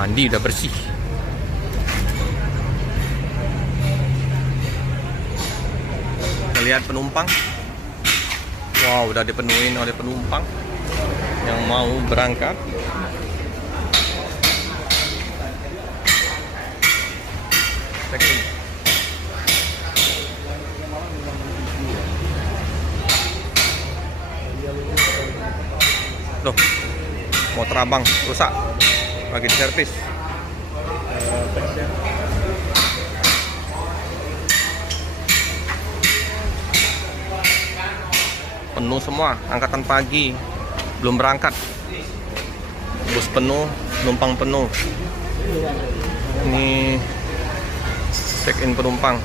mandi udah bersih. Kita lihat penumpang. Wow, udah dipenuhin oleh penumpang yang mau berangkat. Check-in. Loh, motor abang rusak, lagi di servis. Penuh semua, angkatan pagi belum berangkat, bus penuh, penumpang penuh. Ini check-in penumpang.